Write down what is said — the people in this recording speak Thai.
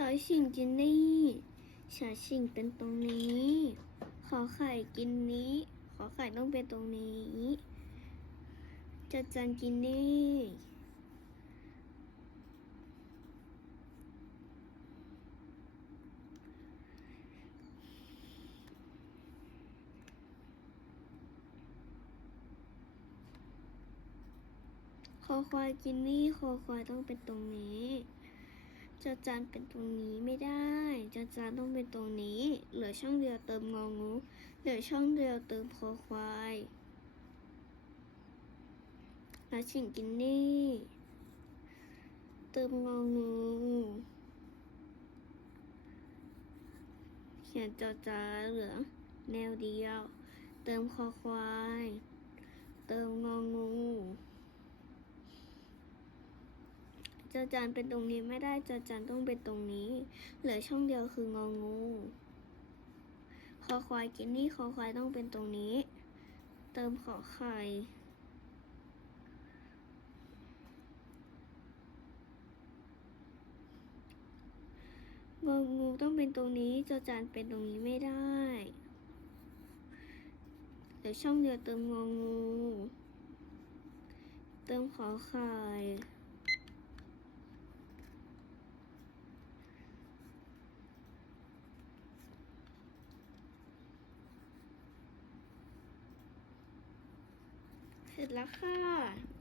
ชอชิงกินนี่ชอชิงเป็นตรงนี้ ขอไข่กินนี้ ขอไข่ต้องเป็นตรงนี้จอจันกินนี่คอควายกินนี่คอควายต้องเป็นตรงนี้ จอจานเป็นตรงนี้ไม่ได้จอจานต้องเป็นตรงนี้ เหลือช่องเดียวเติมงองูเหลือช่องเดียวเติมคอควายแล้วชิงกินนี่เติมงองูเขียนจอจานเหลือแนวเดียว เติมคอควาย เติมงองู จอจานเป็นตรงนี้ไม่ได้จอจานต้องเป็นตรงนี้ เหลือช่องเดียวคืององูคอควายกินนี่คอควายต้องเป็นตรงนี้ เติมขอไข่งองูต้องเป็นตรงนี้จอจานเป็นตรงนี้ไม่ได้เหลือช่องเดียวเติมงองู เติมขอไข่ เสร็จแล้วค่ะ